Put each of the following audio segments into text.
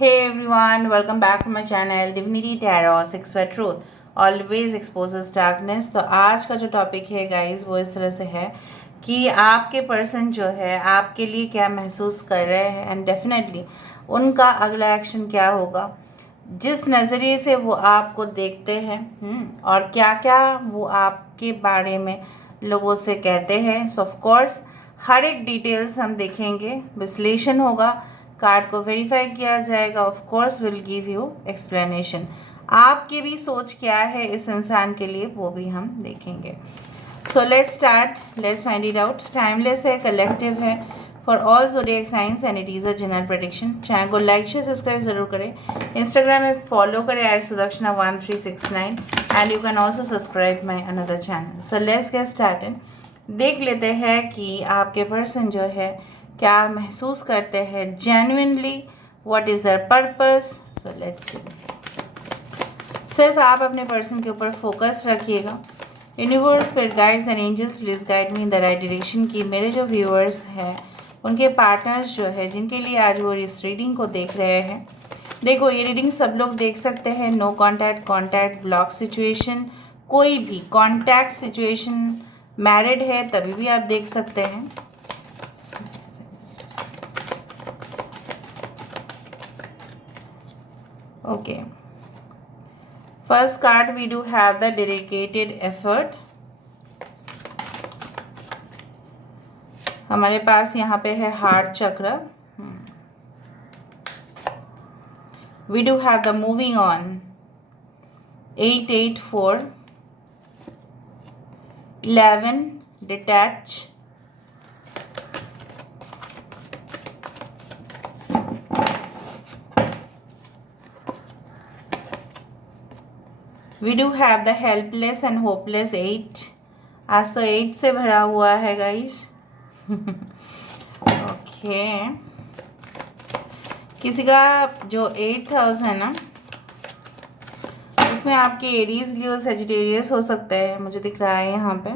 Hey everyone, welcome back to my channel Divinity Tarot Six Way Truth Always exposes darkness। तो आज का जो topic है guys वो इस तरह से है कि आपके पर्सन जो है आपके लिए क्या महसूस कर रहे हैं एंड डेफिनेटली उनका अगला एक्शन क्या होगा, जिस नज़रिए से वो आपको देखते हैं और क्या क्या वो आपके बारे में लोगों से कहते हैं। सो ऑफ कोर्स हर एक डिटेल्स हम देखेंगे, विश्लेषण होगा, कार्ड को वेरीफाई किया जाएगा, of course will give you explanation. आपकी भी सोच क्या है इस इंसान के लिए वो भी हम देखेंगे। So let's start, let's find it out. Timeless है, कलेक्टिव है, for all zodiac science and it is a general prediction. Channel को लाइक शेयर सब्सक्राइब जरूर करें, इंस्टाग्राम में फॉलो करें @sudaksha1369 and you can also subscribe my another channel. So let's get started. देख लेते हैं कि आपके पर्सन जो है क्या महसूस करते हैं genuinely, what is their purpose. So let's see. सिर्फ आप अपने पर्सन के ऊपर फोकस रखिएगा। Universe, spirit guides and angels please guide me in the right direction. की मेरे जो व्यूअर्स हैं उनके पार्टनर्स जो है जिनके लिए आज वो इस रीडिंग को देख रहे हैं, देखो ये रीडिंग सब लोग देख सकते हैं। No contact, contact block situation, कोई भी कॉन्टैक्ट सिचुएशन, मैरिड है तभी भी आप देख सकते हैं। Okay, first card we do have the dedicated effort. हमारे पास यहाँ पे है heart chakra. We do have the moving on 884, 11 detach, we do have the helpless and hopeless 8। आज तो 8 से भरा हुआ है गाइस। ओके, किसी का जो 8th हाउस है ना उसमें आपके एरीज, लियो, सेजिटेरियस हो सकते हैं, मुझे दिख रहा है यहाँ पे।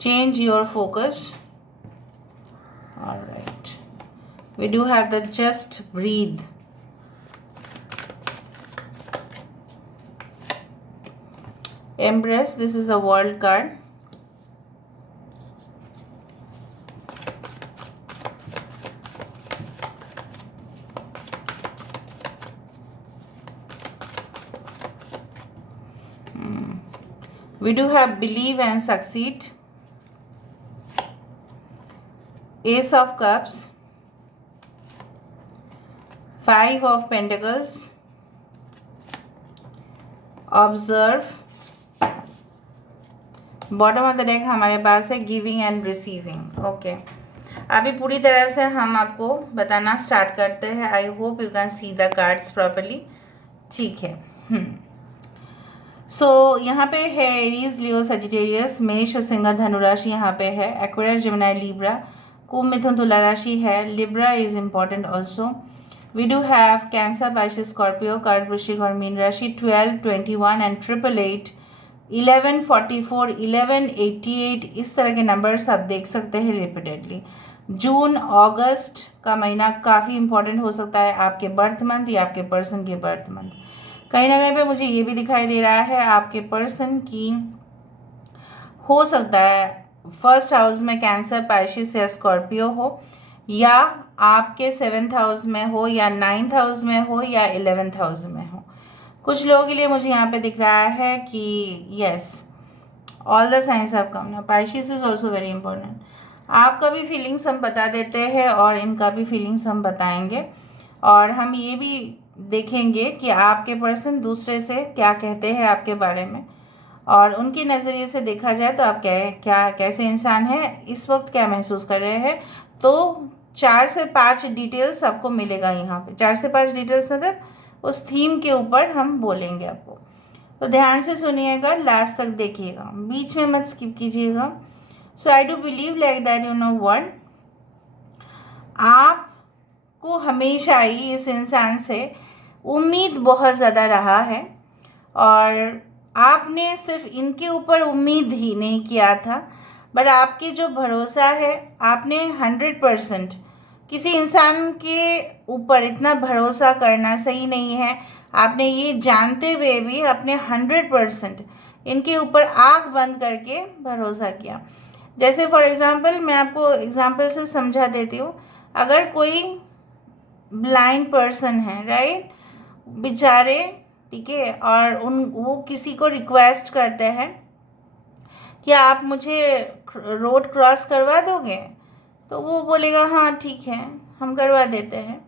Change your focus. Alright, we do have the just breathe, embrace, this is a world card, we do have believe and succeed, ace of cups, 5 of pentacles, observe, bottom of the deck हमारे पास है giving and receiving. Okay, अभी पूरी तरह से हम आपको बताना start करते हैं। I hope you can see the cards properly. ठीक है, सो यहाँ पे है एरीज, लियो, सजिटेरियस, मेष, सिंह, धनु राशि यहाँ पे है, एक्वेरियस, जेमिनी, लिब्रा, कुंभ, मिथुन, तुला राशि है, Libra is important also. We do have Cancer, Pisces, Scorpio, कर्क, वृश्चिक और मीन राशि, 12, 21 एंड 888, 1144, 1188, इस तरह के नंबर्स आप देख सकते हैं रिपीटेडली। जून अगस्त का महीना काफ़ी इंपॉर्टेंट हो सकता है आपके बर्थ मंथ या आपके पर्सन के बर्थ मंथ। कहीं ना कहीं पे मुझे ये भी दिखाई दे रहा है आपके पर्सन की हो सकता है फर्स्ट हाउस में कैंसर, पाइसेस या स्कॉर्पियो हो, या आपके 7th हाउस में हो, या 9th हाउस में हो, या 11th हाउस में हो। कुछ लोगों के लिए मुझे यहाँ पे दिख रहा है कि yes, all the science of come ना, pieces is also very important. आपका भी फीलिंग्स हम बता देते हैं और इनका भी फीलिंग्स हम बताएंगे, और हम ये भी देखेंगे कि आपके पर्सन दूसरे से क्या कहते हैं आपके बारे में, और उनके नज़रिए से देखा जाए तो आप क्या कैसे इंसान है, इस वक्त क्या महसूस कर रहे हैं। तो 4 से 5 डिटेल्स आपको मिलेगा यहाँ पे। 4 से 5 डिटेल्स मतलब उस थीम के ऊपर हम बोलेंगे आपको, तो ध्यान से सुनिएगा, लास्ट तक देखिएगा, बीच में मत स्किप कीजिएगा। So I do believe like that you know what, आपको हमेशा ही इस इंसान से उम्मीद बहुत ज़्यादा रहा है, और आपने सिर्फ इनके ऊपर उम्मीद ही नहीं किया था, बट आपकी जो भरोसा है, आपने 100% किसी इंसान के ऊपर इतना भरोसा करना सही नहीं है। आपने ये जानते हुए भी अपने 100% इनके ऊपर आँख बंद करके भरोसा किया। जैसे फॉर एग्ज़ाम्पल, मैं आपको एग्ज़ाम्पल से समझा देती हूँ। अगर कोई ब्लाइंड पर्सन है, राइट, बेचारे, ठीक है, और वो किसी को रिक्वेस्ट करते हैं कि आप मुझे रोड क्रॉस करवा दोगे, तो वो बोलेगा हाँ ठीक है, हम करवा देते हैं।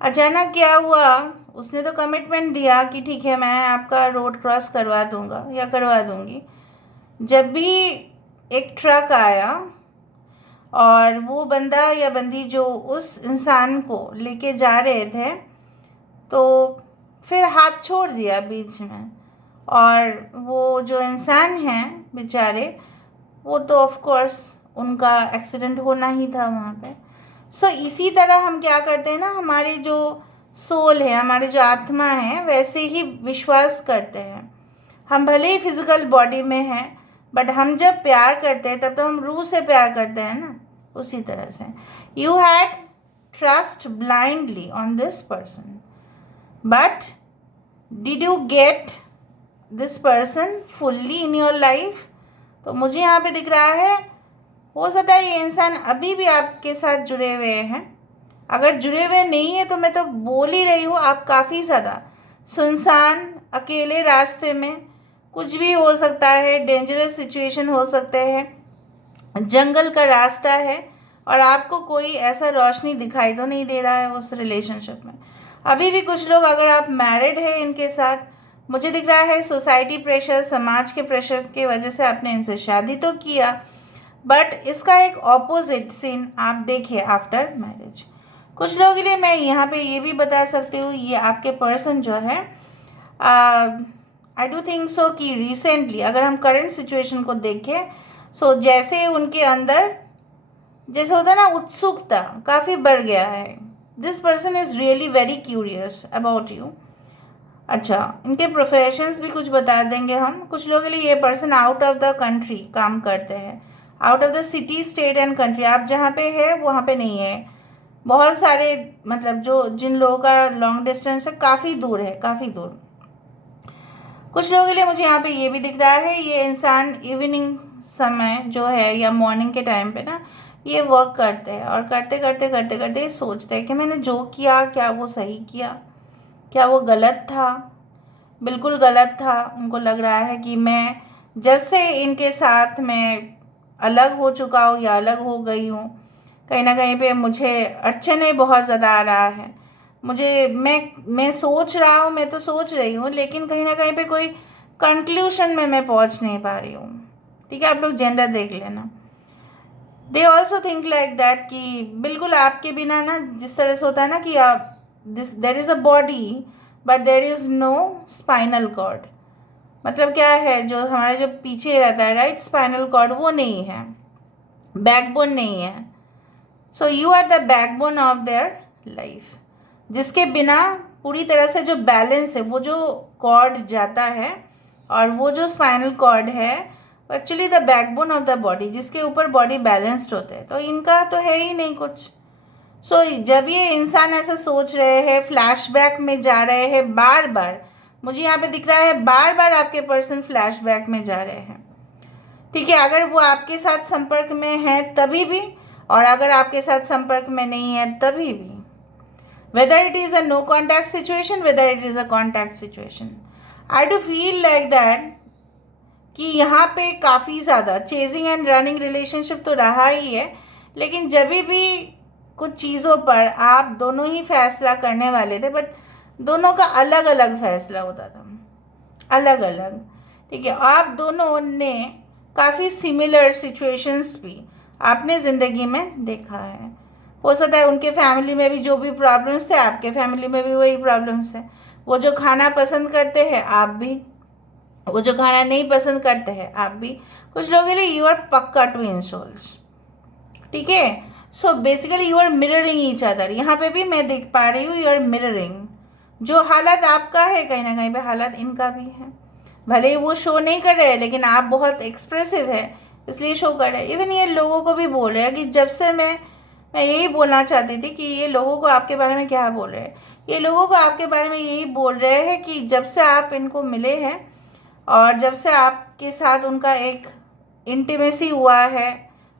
अचानक क्या हुआ, उसने तो कमिटमेंट दिया कि ठीक है, मैं आपका रोड क्रॉस करवा दूंगा या करवा दूंगी। जब भी एक ट्रक आया और वो बंदा या बंदी जो उस इंसान को लेके जा रहे थे, तो फिर हाथ छोड़ दिया बीच में, और वो जो इंसान हैं बेचारे, वो तो ऑफ कोर्स उनका एक्सीडेंट होना ही था वहाँ पे। सो इसी तरह हम क्या करते हैं ना, हमारी जो सोल है, हमारी जो आत्मा है, वैसे ही विश्वास करते हैं। हम भले ही फिजिकल बॉडी में हैं, बट हम जब प्यार करते हैं तब तो हम रूह से प्यार करते हैं ना। उसी तरह से you had trust blindly on this person, but did you get this person fully in your life? तो मुझे यहाँ पे दिख रहा है, हो सकता है ये इंसान अभी भी आपके साथ जुड़े हुए हैं। अगर जुड़े हुए नहीं है तो मैं तो बोल ही रही हूँ, आप काफ़ी ज़्यादा सुनसान अकेले रास्ते में, कुछ भी हो सकता है, डेंजरस सिचुएशन हो सकते हैं, जंगल का रास्ता है, और आपको कोई ऐसा रोशनी दिखाई तो नहीं दे रहा है उस रिलेशनशिप में। अभी भी कुछ लोग, अगर आप मैरिड हैं इनके साथ, मुझे दिख रहा है सोसाइटी प्रेशर, समाज के प्रेशर की वजह से आपने इनसे शादी तो किया, बट इसका एक ऑपोजिट सीन आप देखिए आफ्टर मैरिज। कुछ लोगों के लिए मैं यहाँ पे ये भी बता सकती हूँ, ये आपके पर्सन जो है, आई डू थिंक सो कि रिसेंटली अगर हम करंट सिचुएशन को देखें, सो जैसे उनके अंदर जैसे होता है ना, उत्सुकता काफ़ी बढ़ गया है। This person is really very curious about you. अच्छा, इनके प्रोफेशंस भी कुछ बता देंगे हम। कुछ लोगों के लिए ये person out of the country काम करते हैं, out of the city, state and country. आप जहाँ पे है वहाँ पे नहीं है। बहुत सारे, मतलब जो जिन लोगों का लॉन्ग डिस्टेंस है, काफ़ी दूर है, काफ़ी दूर। कुछ लोगों के लिए मुझे यहाँ पे ये भी दिख रहा है, ये इंसान इवनिंग समय जो है या मॉर्निंग के टाइम पे ना, ये वर्क करते हैं, और करते करते करते करते सोचते हैं कि मैंने जो किया, क्या वो सही किया, क्या वो गलत था। बिल्कुल गलत था। उनको लग रहा है कि मैं जब से इनके साथ मैं अलग हो चुका हूँ या अलग हो गई हूँ, कहीं ना कहीं पे मुझे अड़चनें बहुत ज़्यादा आ रहा है। मुझे मैं सोच रहा हूँ, मैं तो सोच रही हूँ, लेकिन कहीं ना कहीं पे कोई कंक्लूशन में मैं पहुँच नहीं पा रही हूँ। ठीक है, आप लोग जेंडर देख लेना। They also think like that कि बिल्कुल आपके बिना ना, जिस तरह से होता है ना कि आप there is a body but there is no spinal cord. मतलब क्या है, जो हमारे जो पीछे रहता है, राइट, स्पाइनल कॉर्ड, वो नहीं है, बैकबोन नहीं है। So you are the backbone of their life, जिसके बिना पूरी तरह से जो बैलेंस है, वो जो कॉर्ड जाता है, और वो जो स्पाइनल कॉर्ड है actually the backbone of the body, जिसके ऊपर बॉडी बैलेंस्ड होते हैं। तो इनका तो है ही नहीं कुछ। सो जब ये इंसान ऐसा सोच रहे हैं, फ्लैशबैक में जा रहे हैं बार बार, मुझे यहाँ पे दिख रहा है बार बार आपके पर्सन फ्लैशबैक में जा रहे हैं। ठीक है, अगर वो आपके साथ संपर्क में है तभी भी, और अगर आपके साथ संपर्क में नहीं है तभी भी, whether it is a no contact situation, whether it is a contact situation, I do feel like that कि यहाँ पे काफ़ी ज़्यादा चेजिंग एंड रनिंग रिलेशनशिप तो रहा ही है, लेकिन जब भी कुछ चीज़ों पर आप दोनों ही फैसला करने वाले थे, बट दोनों का अलग अलग फैसला होता था, अलग अलग। ठीक है, आप दोनों ने काफ़ी सिमिलर सिचुएशंस भी आपने ज़िंदगी में देखा है। हो सकता है उनके फैमिली में भी जो भी प्रॉब्लम्स थे, आपके फैमिली में भी वही प्रॉब्लम्स है। वो जो खाना पसंद करते हैं, आप भी, वो जो खाना नहीं पसंद करते हैं, आप भी। कुछ लोगों के लिए यू आर पक्का ट्विन सोल्स। ठीक है, so basically you are mirroring each other. यहाँ पे भी मैं देख पा रही हूँ यू आर मिररिंग। जो हालत आपका है, कहीं ना कहीं पे हालत इनका भी है। भले ही वो शो नहीं कर रहे हैं, लेकिन आप बहुत एक्सप्रेसिव है, इसलिए शो कर रहा है। इवन ये लोगों को भी बोल रहा है कि जब से मैं यही बोलना चाहती थी कि ये लोगों को आपके बारे में क्या बोल रहे हैं। ये लोगों को आपके बारे में यही बोल रहे हैं कि जब से आप इनको मिले हैं और जब से आपके साथ उनका एक इंटीमेसी हुआ है,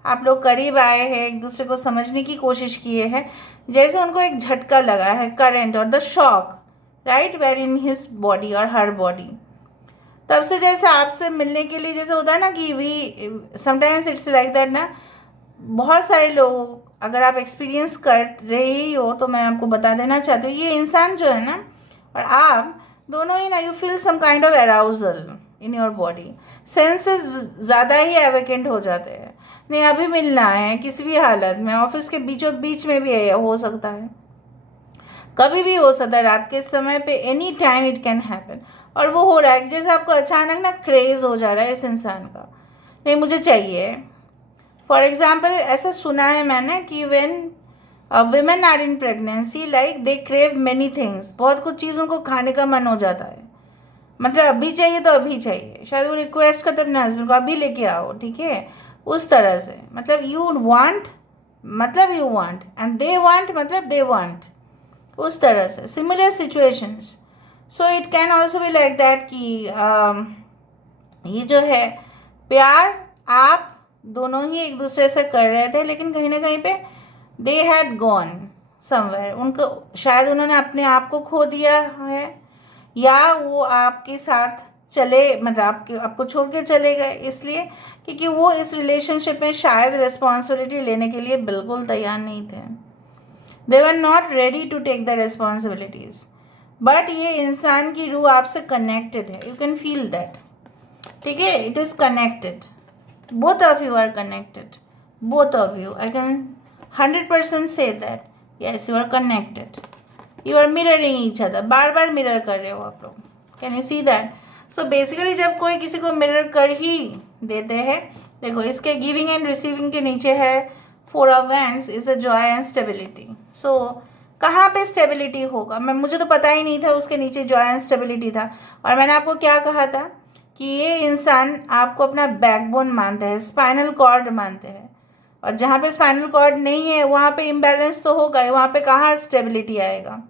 आप लोग करीब आए हैं, एक दूसरे को समझने की कोशिश किए हैं, जैसे उनको एक झटका लगा है, करंट और the shock, right, where in his body और हर बॉडी। तब से जैसे आपसे मिलने के लिए जैसे होता है ना कि we sometimes it's like that ना। बहुत सारे लोग, अगर आप एक्सपीरियंस कर रहे ही हो तो मैं आपको बता देना चाहती हूँ, ये इंसान जो है ना और आप दोनों ही ना, you feel some kind of arousal in your body. Senses ज़्यादा ही एवेकेंट हो जाते हैं। नहीं, अभी मिलना है किसी भी हालत में, ऑफिस के बीचों बीच में भी हो सकता है, कभी भी हो सकता है, रात के समय पे, any time it can happen. और वो हो रहा है जैसे आपको अचानक ना क्रेज़ हो जा रहा है इस इंसान का, नहीं मुझे चाहिए। फॉर एग्जाम्पल ऐसा सुना है मैंने कि when women are in pregnancy, like they crave many things, बहुत कुछ चीज़ों को खाने का मन हो जाता है, मतलब अभी चाहिए तो अभी चाहिए। शायद वो रिक्वेस्ट करते अपने हस्बैंड को अभी लेके आओ, ठीक है, उस तरह से। मतलब यू वांट, मतलब you want, and they want, मतलब दे वांट, उस तरह से similar situations. So it can also be like that कि ये जो है प्यार आप दोनों ही एक दूसरे से कर रहे थे, लेकिन कहीं ना कहीं पे दे हैड गॉन समवेयर, उनको शायद उन्होंने अपने आप को खो दिया है, या वो आपके साथ चले, मतलब आपको छोड़ के चले गए, इसलिए क्योंकि वो इस रिलेशनशिप में शायद रिस्पॉन्सिबिलिटी लेने के लिए बिल्कुल तैयार नहीं थे। They were not ready to take the responsibilities. But ये इंसान की रूह आपसे कनेक्टेड है, यू कैन फील दैट, ठीक है, it is connected, both of you are connected, both of you, I can 100% say that, yes you are connected, you are mirroring each other, bar bar mirror कर रहे हो आप लोग, can you see that. So basically जब कोई किसी को mirror कर ही देते हैं, देखो इसके गिविंग एंड रिसीविंग के नीचे है 4 of Wands is a joy and stability. So कहाँ पे स्टेबिलिटी होगा, मुझे तो पता ही नहीं था उसके नीचे जॉय एंड स्टेबिलिटी था। और मैंने आपको क्या कहा था कि ये इंसान आपको अपना बैकबोन मानते हैं, स्पाइनल कॉर्ड मानते हैं, और जहाँ पे स्पाइनल कॉर्ड नहीं है वहाँ पे इम्बैलेंस तो होगा ही, वहाँ पे कहाँ स्टेबिलिटी आएगा।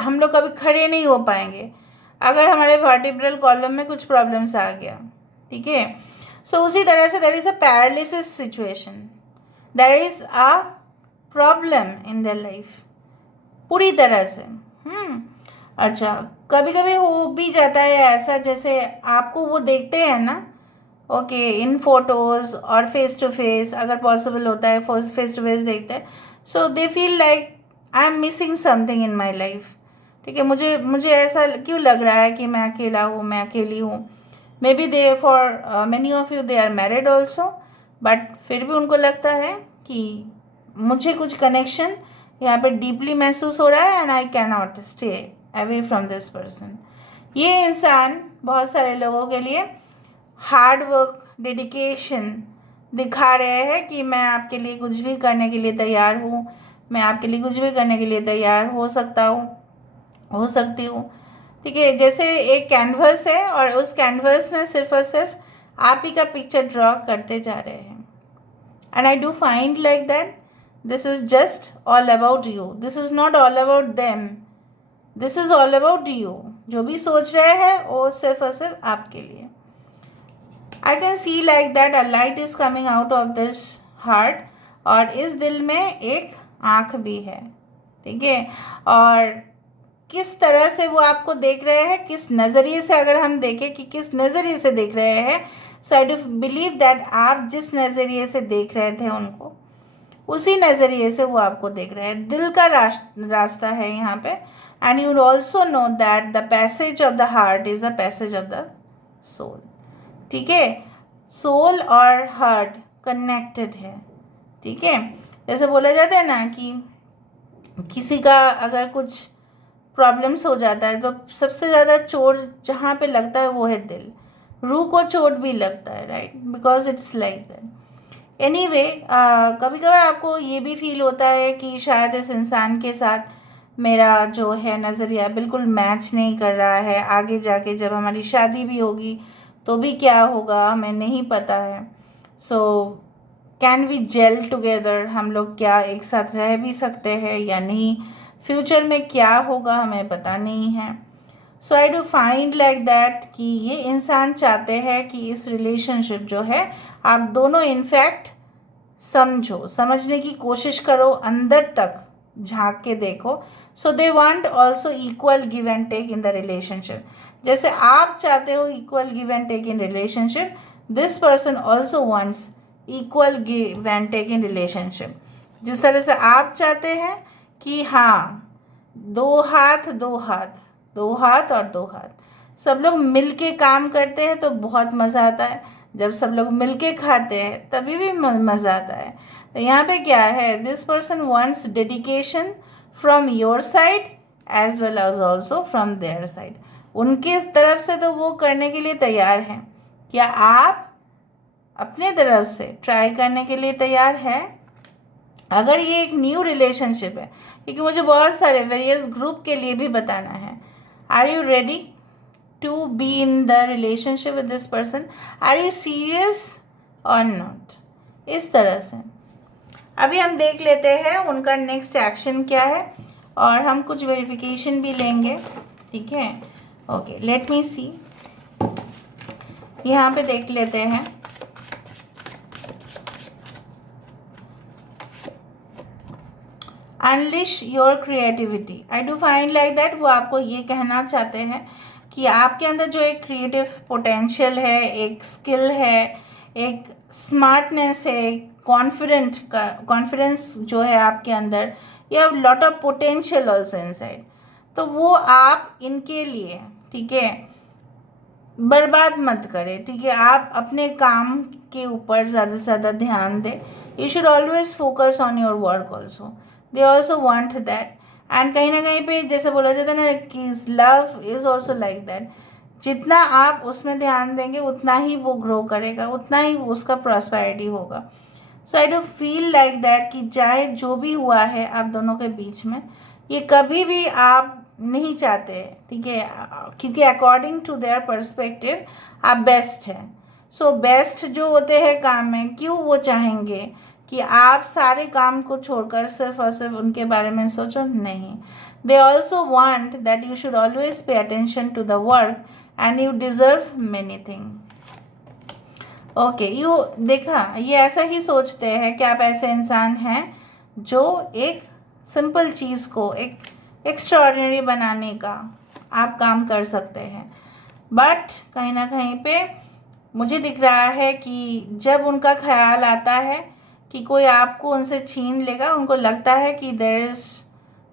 हम लोग कभी खड़े नहीं हो पाएंगे अगर हमारे वर्टिब्रल कॉलम में कुछ प्रॉब्लम्स आ गया, ठीक है। सो उसी तरह से there is a paralysis situation, there is a problem in their life पूरी तरह से। अच्छा, कभी कभी हो भी जाता है ऐसा, जैसे आपको वो देखते हैं ना, ओके, इन फोटोज़ और फेस टू फेस, अगर पॉसिबल होता है फेस टू फेस देखते हैं, so they feel like I am missing something in my life, ठीक है, मुझे ऐसा क्यों लग रहा है कि मैं अकेला हूँ, मैं अकेली हूँ। Maybe they for many of you they are married also, but फिर भी उनको लगता है कि मुझे कुछ कनेक्शन यहाँ पे डीपली महसूस हो रहा है and I can not stay away from this person. ये इंसान बहुत सारे लोगों के लिए हार्ड वर्क, डेडिकेशन दिखा रहे हैं कि मैं आपके लिए कुछ भी करने के लिए तैयार हूँ, मैं आपके लिए कुछ भी करने के लिए तैयार हो सकती हूँ, ठीक है। जैसे एक कैनवस है और उस कैनवस में सिर्फ और सिर्फ आप ही का पिक्चर ड्रॉ करते जा रहे हैं, and I do find like that this is just all about you, this is not all about them, this is all about you. जो भी सोच रहे हैं वो सिर्फ और सिर्फ आपके लिए। आई can see like that a light is coming out of this heart, और इस दिल में एक आँख भी है, ठीक है। और किस तरह से वो आपको देख रहे हैं, किस नज़रिए से, अगर हम देखें कि किस नज़रिए से देख रहे हैं, सो आई डू बिलीव दैट आप जिस नज़रिए से देख रहे थे उनको, उसी नज़रिए से वो आपको देख रहे हैं। दिल का रास्ता है यहाँ पे, and you also know that the passage of the heart is the passage of the soul, ठीक है। सोल और हार्ट कनेक्टेड है, ठीक है। जैसे बोला जाता है ना कि किसी का अगर कुछ प्रॉब्लम्स हो जाता है तो सबसे ज़्यादा चोट जहाँ पे लगता है वो है दिल, रूह को चोट भी लगता है, right, because it's like that. Anyway, कभी कभार आपको ये भी फील होता है कि शायद इस इंसान के साथ मेरा जो है नज़रिया बिल्कुल मैच नहीं कर रहा है, आगे जाके जब हमारी शादी भी होगी तो भी क्या होगा हमें नहीं पता है। So can we gel together, हम लोग क्या एक साथ रह भी सकते हैं या नहीं, फ्यूचर में क्या होगा हमें पता नहीं है। So I do find like that कि ये इंसान चाहते हैं कि इस रिलेशनशिप जो है आप दोनों इनफैक्ट समझो, समझने की कोशिश करो, अंदर तक झांक के देखो। So they want also equal give and take in the relationship. जैसे आप चाहते हो equal give and take in relationship, this person also wants equal give and take in relationship. जिस तरह से आप चाहते हैं कि हाँ, दो हाथ दो हाथ, दो हाथ और दो हाथ, सब लोग मिल के काम करते हैं तो बहुत मज़ा आता है। जब सब लोग मिल के खाते हैं तभी भी मज़ा आता है। तो यहाँ पे क्या है, this person wants dedication from your side as well as also from their side. उनके तरफ से तो वो करने के लिए तैयार हैं, क्या आप अपने तरफ से ट्राई करने के लिए तैयार है? अगर ये एक न्यू रिलेशनशिप है, क्योंकि मुझे बहुत सारे वेरियस ग्रुप के लिए भी बताना है, are you ready to be in the relationship with this person? Are you serious और नॉट? इस तरह से अभी हम देख लेते हैं उनका नेक्स्ट एक्शन क्या है, और हम कुछ वेरिफिकेशन भी लेंगे, ठीक है? ओके, लेट मी सी। यहाँ पे देख लेते हैं। Unleash your creativity, I do find like that वो आपको ये कहना चाहते हैं कि आपके अंदर जो एक क्रिएटिव पोटेंशियल है, एक स्किल है, एक स्मार्टनेस है, कॉन्फिडेंस जो है आपके अंदर, you have lot of potential also inside, तो वो आप इनके लिए, ठीक है, बर्बाद मत करें, ठीक है? आप अपने काम के ऊपर ज़्यादा से ज़्यादा ध्यान दें। You should always focus on your work also, they also want that. And कहीं ना कहीं पे जैसे बोला जाता है ना कि love is also like that, जितना आप उसमें ध्यान देंगे उतना ही वो ग्रो करेगा, उतना ही उसका प्रॉस्पेरिटी होगा। So I do feel like that कि चाहे जो भी हुआ है आप दोनों के बीच में, ये कभी भी आप नहीं चाहते, ठीक है? क्योंकि अकॉर्डिंग टू देयर पर्सपेक्टिव आप बेस्ट हैं। सो बेस्ट जो होते हैं काम में, क्यों वो चाहेंगे कि आप सारे काम को छोड़कर सिर्फ और सिर्फ उनके बारे में सोचो? नहीं, they also want that you should always pay attention to the work and you deserve many thing. Okay, you देखा, ये ऐसा ही सोचते हैं कि आप ऐसे इंसान हैं जो एक सिंपल चीज़ को एक एक्स्ट्राऑर्डिनरी बनाने का आप काम कर सकते हैं। बट कहीं ना कहीं पे मुझे दिख रहा है कि जब उनका ख्याल आता है कि कोई आपको उनसे छीन लेगा, उनको लगता है कि there is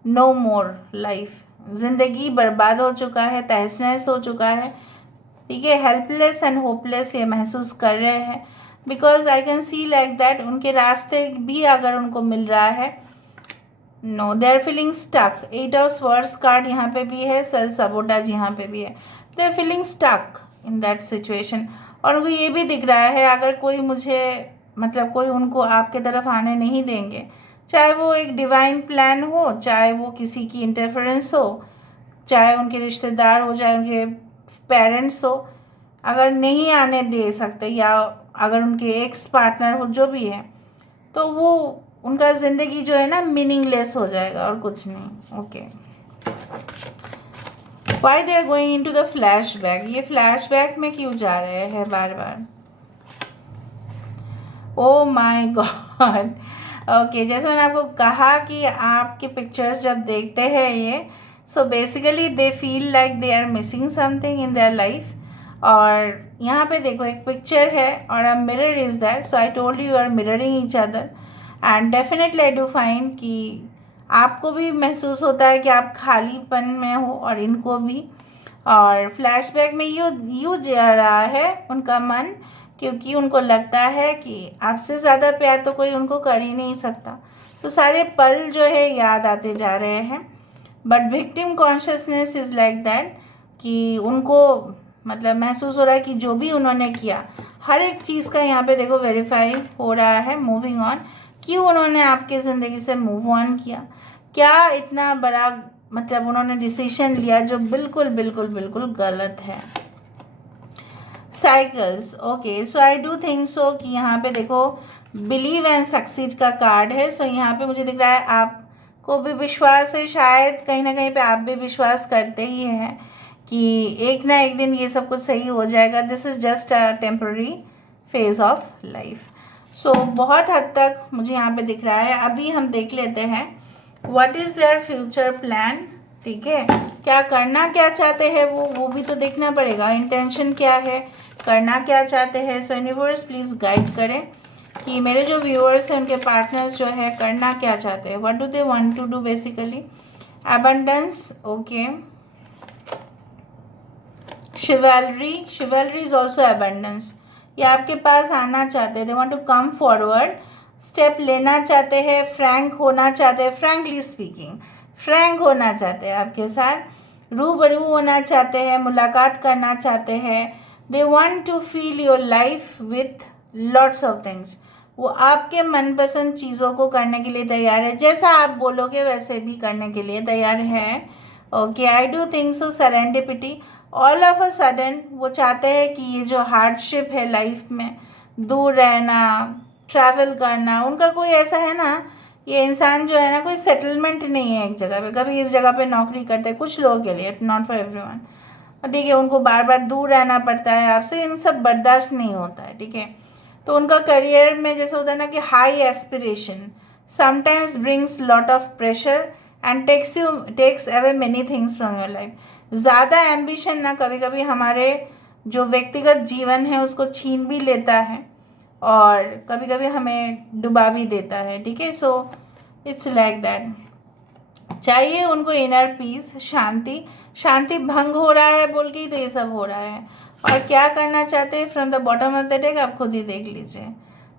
no more life, ज़िंदगी बर्बाद हो चुका है, तहस नहस हो चुका है, ठीक है? हेल्पलेस एंड होपलेस ये महसूस कर रहे हैं, because I can see like that उनके रास्ते भी अगर उनको मिल रहा है, no, they are feeling stuck. 8 of swords card यहाँ पे भी है, सेल्फ सबोटाज यहाँ पे भी है, they are feeling stuck in that situation. और उनको ये भी दिख रहा है अगर कोई मुझे, मतलब कोई उनको आपके तरफ आने नहीं देंगे, चाहे वो एक डिवाइन प्लान हो, चाहे वो किसी की इंटरफेरेंस हो, चाहे उनके रिश्तेदार हो, चाहे उनके पेरेंट्स हो, अगर नहीं आने दे सकते या अगर उनके एक्स पार्टनर हो, जो भी है, तो वो उनका ज़िंदगी जो है ना मीनिंगलेस हो जाएगा और कुछ नहीं। Okay, why they are going into the flashback, ये फ्लैशबैक में क्यों जा रहे हैं बार बार? Oh my god. ओके, जैसे मैंने आपको कहा कि आपके पिक्चर्स जब देखते हैं ये, so basically they feel like they are missing something in their life. और यहाँ पे देखो एक पिक्चर है और a mirror is that, so I told you are mirroring each other and definitely I do find कि आपको भी महसूस होता है कि आप खालीपन में हो और इनको भी। और फ्लैशबैक में यूँ जा रहा है उनका मन, क्योंकि उनको लगता है कि आपसे ज़्यादा प्यार तो कोई उनको कर ही नहीं सकता। सो सारे पल जो है याद आते जा रहे हैं। But victim consciousness is like that कि उनको मतलब महसूस हो रहा है कि जो भी उन्होंने किया, हर एक चीज़ का यहाँ पे देखो वेरीफाई हो रहा है, मूविंग ऑन। क्यों उन्होंने आपके ज़िंदगी से मूव ऑन किया? क्या इतना बड़ा मतलब उन्होंने डिसीजन लिया जो बिल्कुल बिल्कुल बिल्कुल गलत है? Cycles, okay, so I do think so कि यहाँ पे देखो बिलीव एंड सक्सीड का कार्ड है। सो यहाँ पे मुझे दिख रहा है आपको भी विश्वास है, शायद कहीं ना कहीं पे आप भी विश्वास करते ही हैं कि एक ना एक दिन ये सब कुछ सही हो जाएगा। This is just a temporary phase of life. So बहुत हद तक मुझे यहाँ पे दिख रहा है। अभी हम देख लेते हैं what is their future plan, ठीक है, क्या करना क्या चाहते हैं वो भी तो देखना पड़ेगा। इंटेंशन क्या है, करना क्या चाहते हैं। सो यूनिवर्स प्लीज़ गाइड करें कि मेरे जो व्यूअर्स हैं उनके पार्टनर्स जो है करना क्या चाहते हैं, what do they want to do basically. Abundance, okay, chivalry, chivalry is also abundance, ये आपके पास आना चाहते हैं, they want to come forward, step लेना चाहते हैं, फ्रैंक होना चाहते हैं, फ्रैंकली स्पीकिंग फ्रैंक होना चाहते हैं आपके साथ, रूबरू होना चाहते हैं, मुलाकात करना चाहते हैं। They want to feel your life with lots of things, वो आपके मनपसंद चीज़ों को करने के लिए तैयार है, जैसा आप बोलोगे वैसे भी करने के लिए तैयार है। Okay, I do think so serendipity, all of a sudden वो चाहते हैं कि ये जो हार्डशिप है लाइफ में, दूर रहना, ट्रैवल करना, उनका कोई ऐसा है ना, ये इंसान जो है ना कोई सेटलमेंट नहीं है एक जगह पे, कभी इस जगह पे नौकरी करते हैं कुछ लोगों के लिए, नॉट फॉर एवरीवन, ठीक है, उनको बार बार दूर रहना पड़ता है आपसे, इन सब बर्दाश्त नहीं होता है, ठीक है। तो उनका करियर में जैसे होता है ना कि high aspiration sometimes brings lot of pressure and takes away many things from your life. ज़्यादा एम्बिशन ना कभी कभी हमारे जो व्यक्तिगत जीवन है उसको छीन भी लेता है और कभी कभी हमें डुबा भी देता है, ठीक है। सो इट्स लाइक दैट, चाहिए उनको इनर पीस, शांति, शांति भंग हो रहा है बोल के ही तो ये सब हो रहा है। और क्या करना चाहते हैं from the bottom of the deck आप खुद ही देख लीजिए।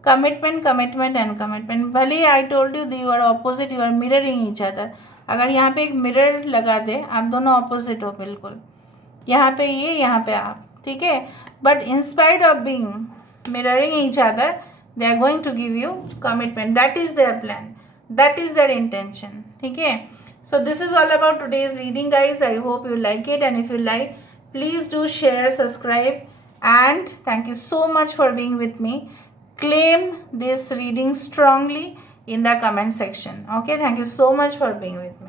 कमिटमेंट, कमिटमेंट एंड कमिटमेंट, भले ही I told you the you are opposite, you are mirroring each other. अगर यहाँ पे एक मिरर लगा दे, आप दोनों ऑपोजिट हो बिल्कुल, यहाँ पे ये, यहाँ पे आप, ठीक है, but in spite of being mirroring each other they are going to give you commitment, that is their plan, that is their intention, ठीक है। So this is all about today's reading guys. I hope you like it, and if you like, please do share, subscribe, and thank you so much for being with me. Claim this reading strongly in the comment section. Okay, thank you so much for being with me.